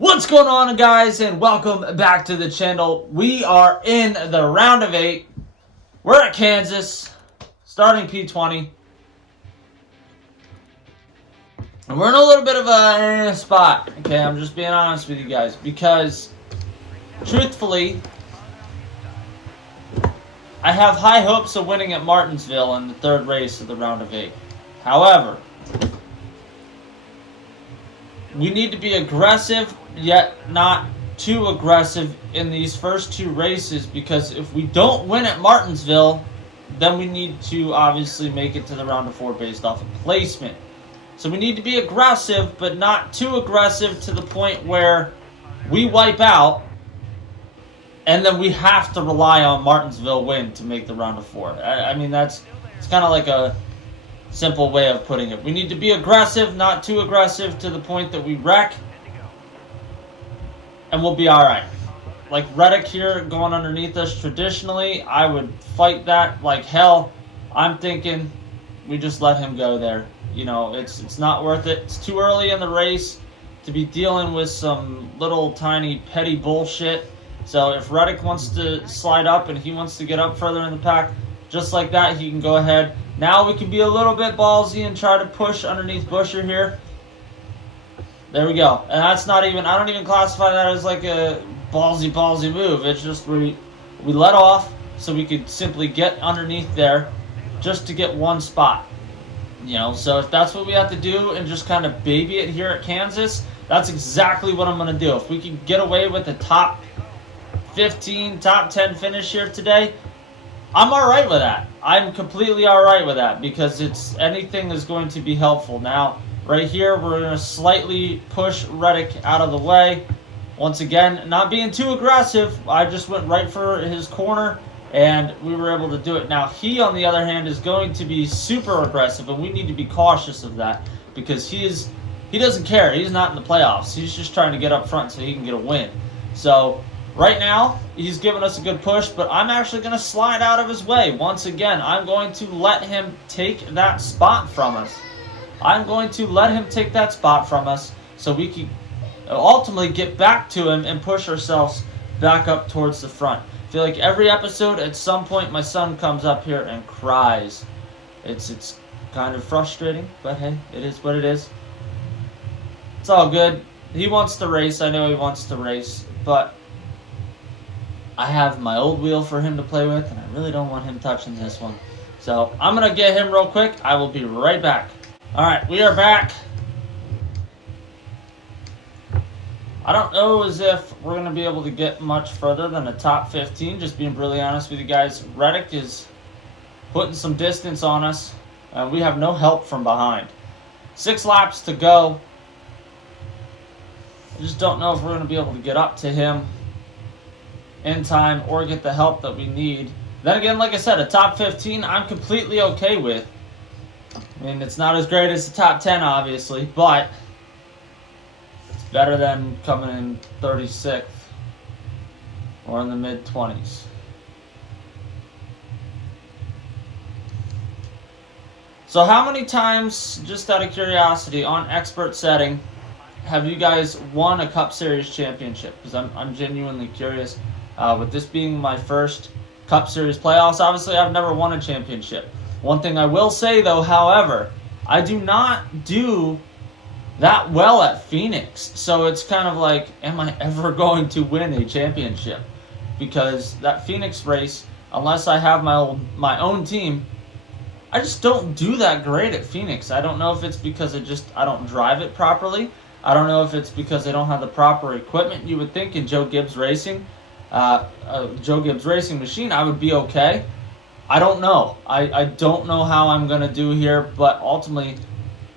What's going on, guys, and welcome back to the channel. We are in the round of 8. We're at Kansas, starting P20. And we're in a little bit of a spot. Okay, I'm just being honest with you guys. Because, truthfully, I have high hopes of winning at Martinsville in the third race of the round of 8. However, we need to be aggressive, yet not too aggressive in these first 2 races, because if we don't win at Martinsville, then we need to obviously make it to the round of 4 based off of placement. So we need to be aggressive, but not too aggressive to the point where we wipe out, and then we have to rely on Martinsville win to make the round of 4. I mean, it's kind of like a simple way of putting it. We need to be aggressive, not too aggressive to the point that we wreck, and we'll be alright. Like Reddick here going underneath us, traditionally, I would fight that like hell. I'm thinking we just let him go there. You know, it's not worth it. It's too early in the race to be dealing with some little tiny petty bullshit. So if Reddick wants to slide up and he wants to get up further in the pack, just like that, he can go ahead. Now we can be a little bit ballsy and try to push underneath Busher here. There we go. And that's not even, I don't even classify that as like a ballsy move. It's just we let off so we could simply get underneath there just to get one spot. You know, so if that's what we have to do and just kind of baby it here at Kansas, that's exactly what I'm going to do. If we can get away with the top 15, top 10 finish here today, I'm alright with that. I'm completely alright with that because anything is going to be helpful. Now, right here, we're going to slightly push Reddick out of the way. Once again, not being too aggressive. I just went right for his corner, and we were able to do it. Now, he, on the other hand, is going to be super aggressive, and we need to be cautious of that because he doesn't care. He's not in the playoffs. He's just trying to get up front so he can get a win. So right now, he's giving us a good push, but I'm actually going to slide out of his way. Once again, I'm going to let him take that spot from us. I'm going to let him take that spot from us so we can ultimately get back to him and push ourselves back up towards the front. I feel like every episode, at some point, my son comes up here and cries. It's kind of frustrating, but hey, it is what it is. It's all good. He wants to race. I know he wants to race, but I have my old wheel for him to play with, and I really don't want him touching this one. So I'm going to get him real quick. I will be right back. Alright, we are back. I don't know as if we're going to be able to get much further than the top 15, just being really honest with you guys. Reddick is putting some distance on us, and we have no help from behind. 6 laps to go. I just don't know if we're going to be able to get up to him in time or get the help that we need. Then again, like I said, a top 15 I'm completely okay with. I mean, it's not as great as the top 10, obviously, but it's better than coming in 36th or in the mid-20s. So how many times, just out of curiosity, on expert setting, have you guys won a Cup Series championship? Because I'm genuinely curious. With this being my first Cup Series playoffs, obviously I've never won a championship. One thing I will say, though, however, I do not do that well at Phoenix. So it's kind of like, am I ever going to win a championship? Because that Phoenix race, unless I have my own team, I just don't do that great at Phoenix. I don't know if it's because I don't drive it properly. I don't know if it's because I don't have the proper equipment. You would think in Joe Gibbs Racing, Joe Gibbs Racing machine, I would be okay. I don't know. I don't know how I'm going to do here, but ultimately,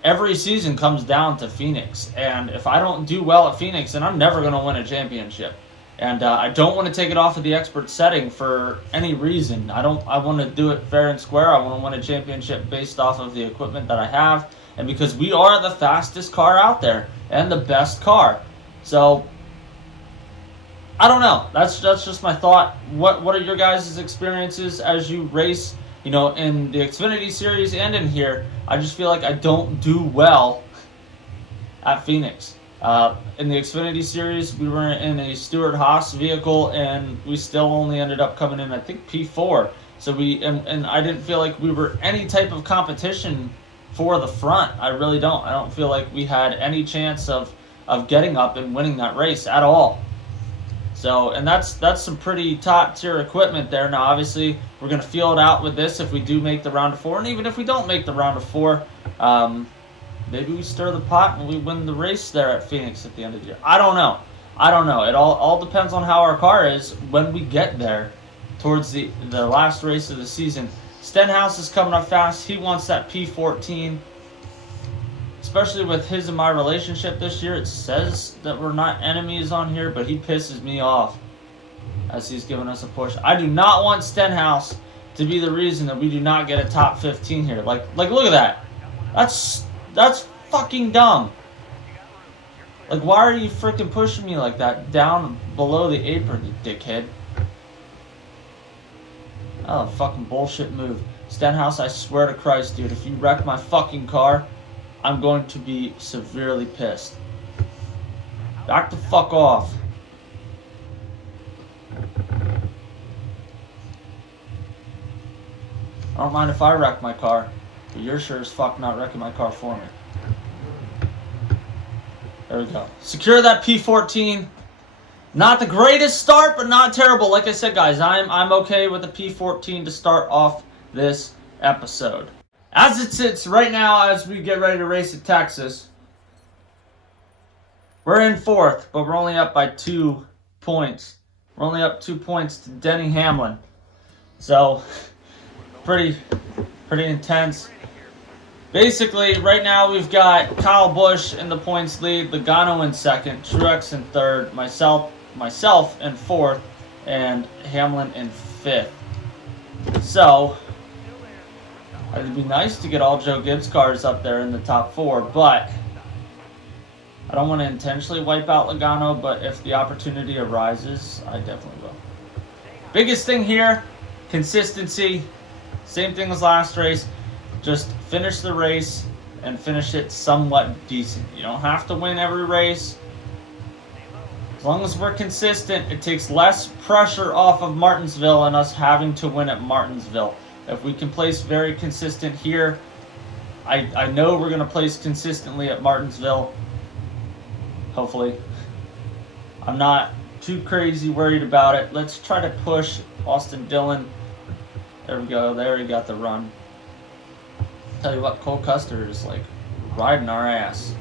every season comes down to Phoenix. And if I don't do well at Phoenix, then I'm never going to win a championship. And I don't want to take it off of the expert setting for any reason. I want to do it fair and square. I want to win a championship based off of the equipment that I have. And because we are the fastest car out there and the best car. So I don't know. That's just my thought. What are your guys' experiences as you race, you know, in the Xfinity Series and in here? I just feel like I don't do well at Phoenix. In the Xfinity Series, we were in a Stewart-Haas vehicle, and we still only ended up coming in, I think, P4. So and I didn't feel like we were any type of competition for the front. I really don't. I don't feel like we had any chance of getting up and winning that race at all. So, and that's some pretty top tier equipment there. Now, obviously, we're going to feel it out with this if we do make the round of 4, and even if we don't make the round of 4, maybe we stir the pot and we win the race there at Phoenix at the end of the year. I don't know. It all depends on how our car is when we get there towards the last race of the season. Stenhouse is coming up fast. He wants that P14. Especially with his and my relationship this year. It says that we're not enemies on here, but he pisses me off as he's giving us a push. I do not want Stenhouse to be the reason that we do not get a top 15 here. Like look at that. That's fucking dumb. Like, why are you freaking pushing me like that down below the apron, you dickhead? Oh, fucking bullshit move. Stenhouse, I swear to Christ, dude, if you wreck my fucking car, I'm going to be severely pissed. Back the fuck off. I don't mind if I wreck my car, but you're sure as fuck not wrecking my car for me. There we go. Secure that P14. Not the greatest start, but not terrible. Like I said, guys, I'm okay with the P14 to start off this episode. As it sits right now, as we get ready to race at Texas, we're in 4th, but we're only up by 2 points. We're only up 2 points to Denny Hamlin. So, pretty intense. Basically, right now we've got Kyle Busch in the points lead, Logano in 2nd, Truex in 3rd, myself in 4th, and Hamlin in 5th. So, it'd be nice to get all Joe Gibbs cars up there in the top 4, but I don't want to intentionally wipe out Logano, but if the opportunity arises, I definitely will. Biggest thing here, consistency. Same thing as last race. Just finish the race and finish it somewhat decent. You don't have to win every race. As long as we're consistent, it takes less pressure off of Martinsville and us having to win at Martinsville. If we can place very consistent here, I know we're going to place consistently at Martinsville. Hopefully. I'm not too crazy worried about it. Let's try to push Austin Dillon. There we go. There he got the run. Tell you what, Cole Custer is like riding our ass.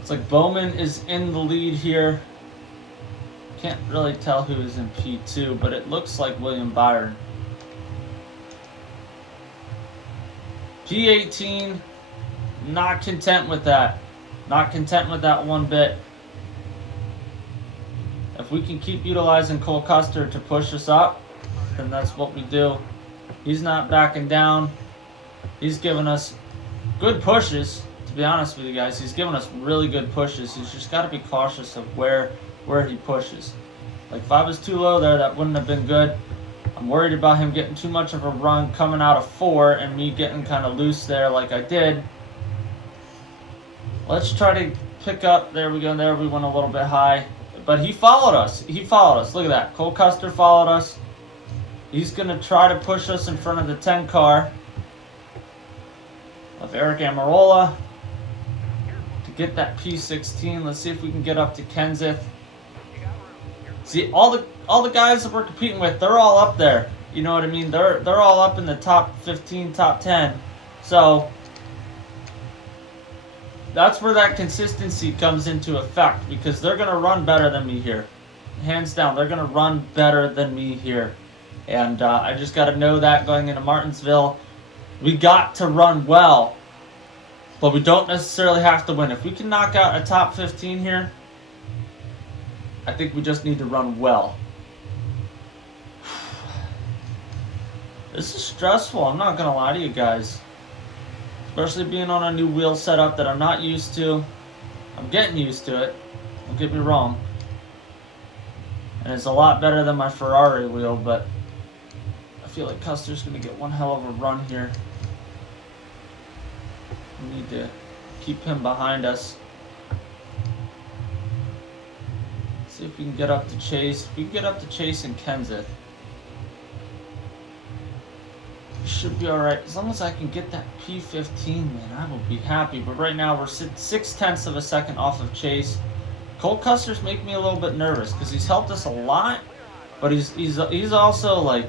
It's like Bowman is in the lead here. Can't really tell who is in P2, but it looks like William Byron. P18, not content with that. Not content with that one bit. If we can keep utilizing Cole Custer to push us up, then that's what we do. He's not backing down. He's giving us good pushes, to be honest with you guys. He's giving us really good pushes. He's just got to be cautious of where he pushes. Like, if I was too low there, that wouldn't have been good. I'm worried about him getting too much of a run coming out of 4 and me getting kind of loose there like I did. Let's try to pick up. There we go. There we went a little bit high. But he followed us. He followed us. Look at that. Cole Custer followed us. He's going to try to push us in front of the 10 car of Eric Amarola to get that P16. Let's see if we can get up to Kenseth. See, all the guys that we're competing with, they're all up there. You know what I mean? They're all up in the top 15, top 10. So that's where that consistency comes into effect, because they're going to run better than me here. Hands down, they're going to run better than me here. And I just got to know that going into Martinsville. We got to run well, but we don't necessarily have to win. If we can knock out a top 15 here, I think we just need to run well. This is stressful, I'm not going to lie to you guys. Especially being on a new wheel setup that I'm not used to. I'm getting used to it, don't get me wrong. And it's a lot better than my Ferrari wheel, but I feel like Custer's going to get one hell of a run here. We need to keep him behind us. See if we can get up to Chase. If we can get up to Chase and Kenseth, should be alright. As long as I can get that P15, man, I will be happy. But right now, we're 0.6 of a second off of Chase. Cole Custer's make me a little bit nervous because he's helped us a lot, but he's also like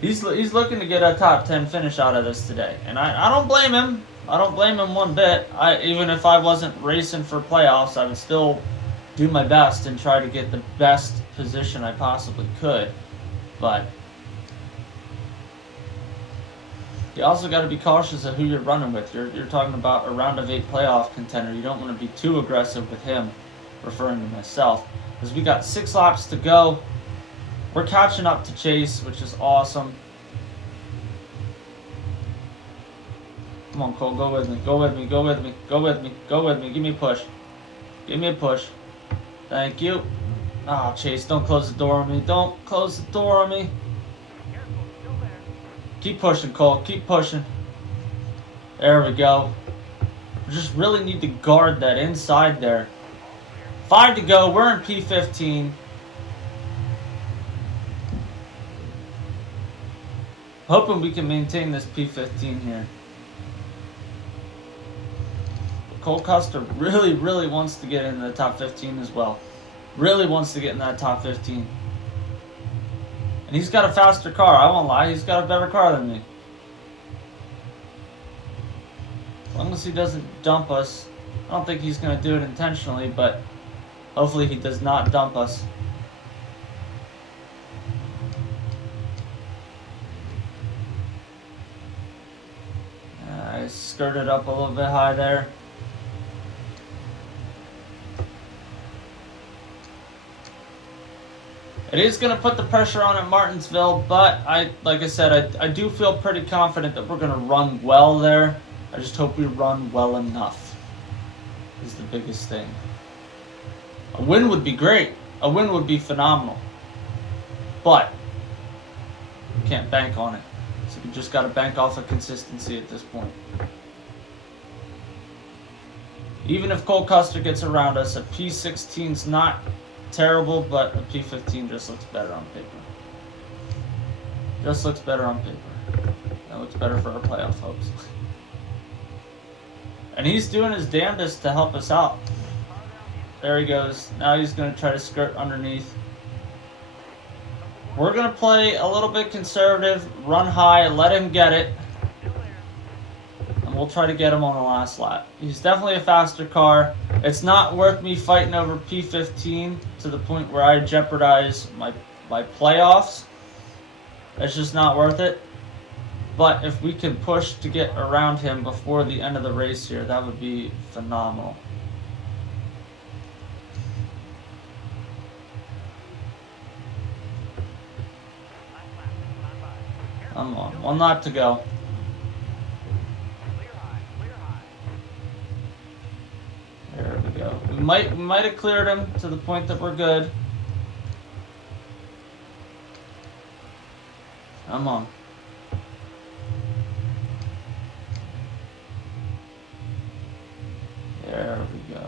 he's looking to get a top 10 finish out of this today, and I don't blame him. I don't blame him one bit. Even if I wasn't racing for playoffs, I would still do my best and try to get the best position I possibly could. But you also got to be cautious of who you're running with. You're talking about a round of 8 playoff contender. You don't want to be too aggressive with him, referring to myself. Because we got 6 laps to go. We're catching up to Chase, which is awesome. Come on, Cole, go with me, go with me, go with me, go with me, go with me. Give me a push. Give me a push. Thank you. Ah, Chase, don't close the door on me. Don't close the door on me. Keep pushing, Cole. Keep pushing. There we go. We just really need to guard that inside there. 5 to go. We're in P15. Hoping we can maintain this P15 here. Cole Custer really, really wants to get into the top 15 as well. Really wants to get in that top 15. And he's got a faster car. I won't lie. He's got a better car than me. As long as he doesn't dump us. I don't think he's going to do it intentionally, but hopefully he does not dump us. I skirted up a little bit high there. It is going to put the pressure on at Martinsville, but like I said, I do feel pretty confident that we're going to run well there. I just hope we run well enough is the biggest thing. A win would be great. A win would be phenomenal. But we can't bank on it. So we just got to bank off of consistency at this point. Even if Cole Custer gets around us, a P16's not terrible, but a P15 just looks better on paper. Just looks better on paper. That looks better for our playoff hopes. And he's doing his damnedest to help us out. There he goes. Now he's going to try to skirt underneath. We're going to play a little bit conservative, run high, let him get it. And we'll try to get him on the last lap. He's definitely a faster car. It's not worth me fighting over P15 to the point where I jeopardize my playoffs. It's just not worth it. But if we can push to get around him before the end of the race here, that would be phenomenal. Come on, 1 lap to go. There we go. We might have cleared him to the point that we're good. Come on. There we go.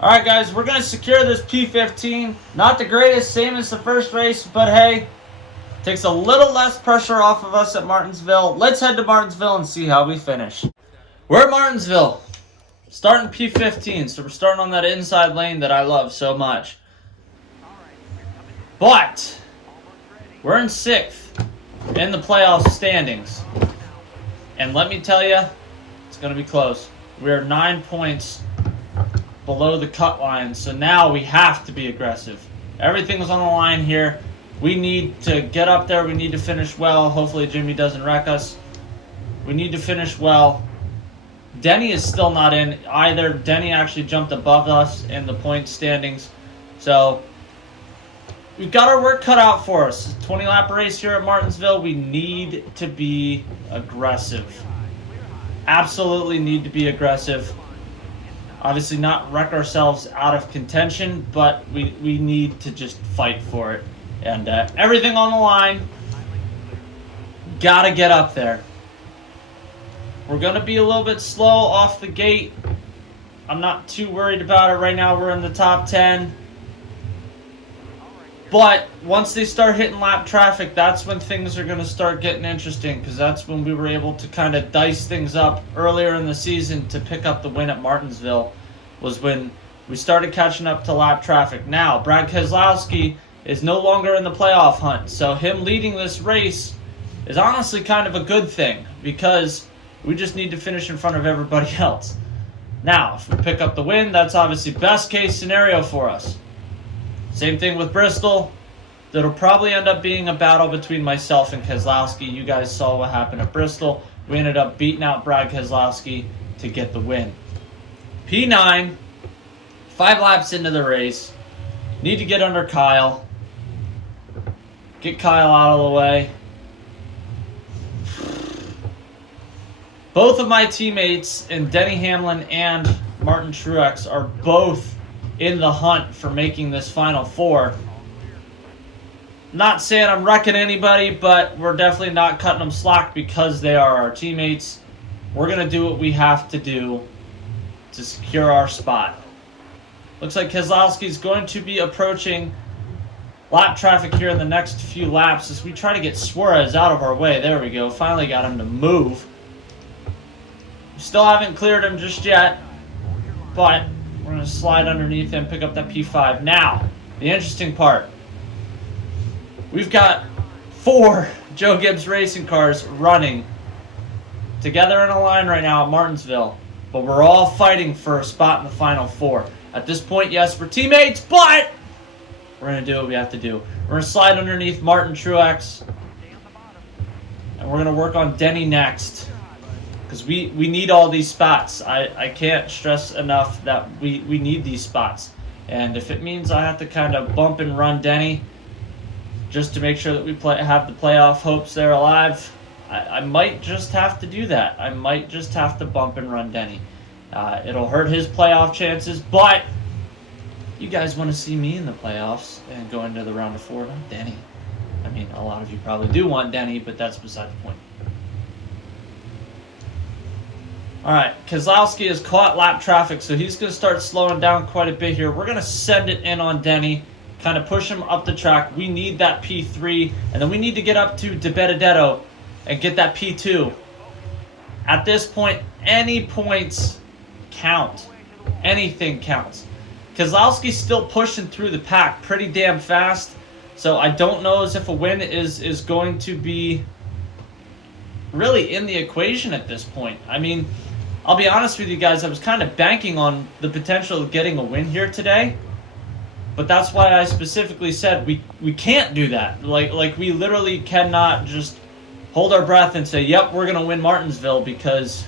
Alright guys, we're going to secure this P15. Not the greatest, same as the first race, but hey, takes a little less pressure off of us at Martinsville. Let's head to Martinsville and see how we finish. We're at Martinsville. Starting P15, so we're starting on that inside lane that I love so much. But we're in 6th in the playoff standings. And let me tell you, it's going to be close. We're 9 points below the cut line, so now we have to be aggressive. Everything's on the line here. We need to get up there. We need to finish well. Hopefully Jimmy doesn't wreck us. We need to finish well. Denny is still not in either. Denny actually jumped above us in the point standings. So we've got our work cut out for us. 20-lap race here at Martinsville. We need to be aggressive. Absolutely need to be aggressive. Obviously not wreck ourselves out of contention, but we need to just fight for it. And everything on the line. Gotta get up there. We're going to be a little bit slow off the gate. I'm not too worried about it right now. We're in the top 10. But once they start hitting lap traffic, that's when things are going to start getting interesting, because that's when we were able to kind of dice things up earlier in the season to pick up the win at Martinsville, was when we started catching up to lap traffic. Now, Brad Keselowski is no longer in the playoff hunt, so him leading this race is honestly kind of a good thing, because we just need to finish in front of everybody else. Now, if we pick up the win, that's obviously best case scenario for us. Same thing with Bristol. That'll probably end up being a battle between myself and Keselowski. You guys saw what happened at Bristol. We ended up beating out Brad Keselowski to get the win. P9, 5 laps into the race. Need to get under Kyle. Get Kyle out of the way. Both of my teammates in Denny Hamlin and Martin Truex are both in the hunt for making this Final Four. Not saying I'm wrecking anybody, but we're definitely not cutting them slack because they are our teammates. We're going to do what we have to do to secure our spot. Looks like Keselowski is going to be approaching lap traffic here in the next few laps as we try to get Suarez out of our way. There we go. Finally got him to move. Still haven't cleared him just yet, but we're going to slide underneath him, pick up that P5. Now, the interesting part. We've got 4 Joe Gibbs racing cars running together in a line right now at Martinsville, but we're all fighting for a spot in the Final Four. At this point, yes, we're teammates, but we're going to do what we have to do. We're going to slide underneath Martin Truex, and we're going to work on Denny next. Because we need all these spots. I can't stress enough that we need these spots. And if it means I have to kind of bump and run Denny just to make sure that we have the playoff hopes there alive, I might just have to do that. I might just have to bump and run Denny. It'll hurt his playoff chances, but you guys want to see me in the playoffs and go into the round of 4, not Denny. I mean, a lot of you probably do want Denny, but that's beside the point. Alright, Keselowski has caught lap traffic, so he's going to start slowing down quite a bit here. We're going to send it in on Denny, kind of push him up the track. We need that P3, and then we need to get up to De Benedetto and get that P2. At this point, any points count. Anything counts. Keselowski's still pushing through the pack pretty damn fast, so I don't know as if a win is going to be really in the equation at this point. I mean, I'll be honest with you guys, I was kind of banking on the potential of getting a win here today, but that's why I specifically said we can't do that. Like we literally cannot just hold our breath and say, yep, we're going to win Martinsville, because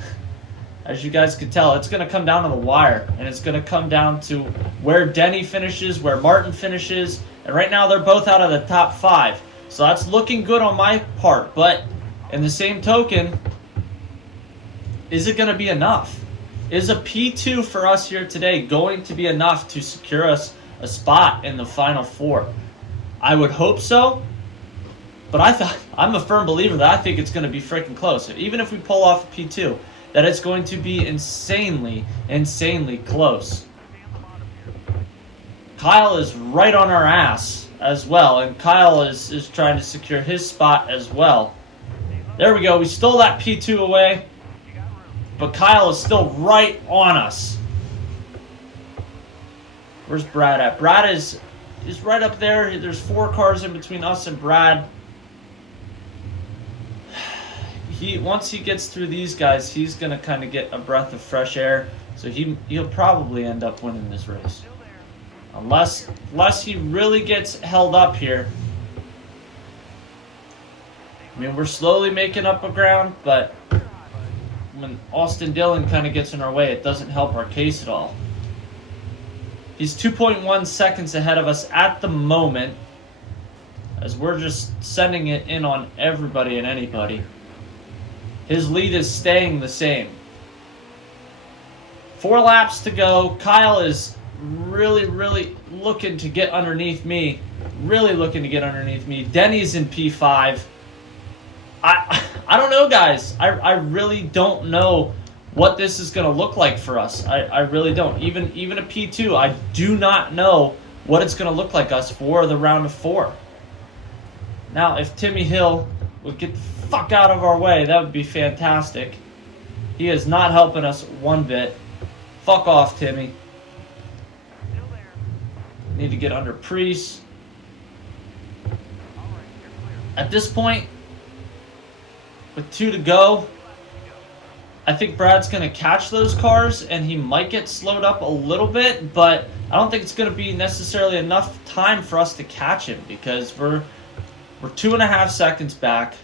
as you guys can tell, it's going to come down to the wire, and it's going to come down to where Denny finishes, where Martin finishes, and right now they're both out of the top 5. So that's looking good on my part, but in the same token, is it going to be enough? Is a P2 for us here today going to be enough to secure us a spot in the Final Four? I would hope so, but I'm a firm believer that I think it's going to be freaking close. Even if we pull off a P2, that it's going to be insanely, insanely close. Kyle is right on our ass as well, and Kyle is trying to secure his spot as well. There we go. We stole that P2 away, but Kyle is still right on us. Where's Brad at? Brad is right up there. There's 4 cars in between us and Brad. Once he gets through these guys, he's going to kind of get a breath of fresh air, so he'll probably end up winning this race. Unless he really gets held up here. I mean, we're slowly making up a ground, but when Austin Dillon kind of gets in our way, it doesn't help our case at all. He's 2.1 seconds ahead of us at the moment, as we're just sending it in on everybody and anybody. His lead is staying the same. 4 laps to go. Kyle is really, really looking to get underneath me. Really looking to get underneath me. Denny's in P5. I don't know, guys. I really don't know what this is going to look like for us. I really don't. Even a P2, I do not know what it's going to look like us for the round of 4. Now, if Timmy Hill would get the fuck out of our way, that would be fantastic. He is not helping us one bit. Fuck off, Timmy. Need to get under Priest. At this point, with 2 to go, I think Brad's going to catch those cars, and he might get slowed up a little bit, but I don't think it's going to be necessarily enough time for us to catch him, because we're 2.5 seconds back.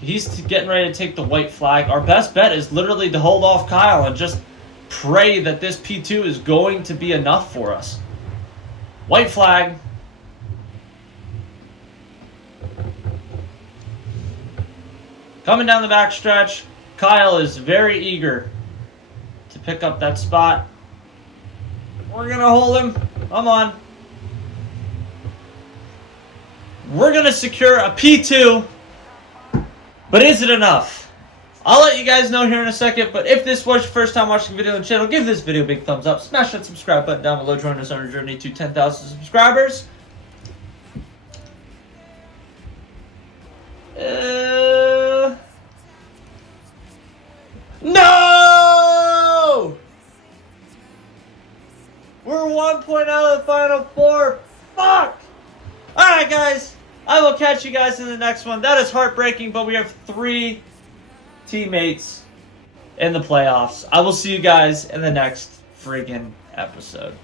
He's getting ready to take the white flag. Our best bet is literally to hold off Kyle and just pray that this P2 is going to be enough for us. White flag. Coming down the back stretch, Kyle is very eager to pick up that spot. We're going to hold him. Come on. We're going to secure a P2. But is it enough? I'll let you guys know here in a second, but if this was your first time watching the video on the channel, give this video a big thumbs up. Smash that subscribe button down below. Join us on our journey to 10,000 subscribers. No! We're 1 point out of the final 4. Fuck! Alright, guys. I will catch you guys in the next one. That is heartbreaking, but we have 3 teammates in the playoffs. I will see you guys in the next friggin' episode.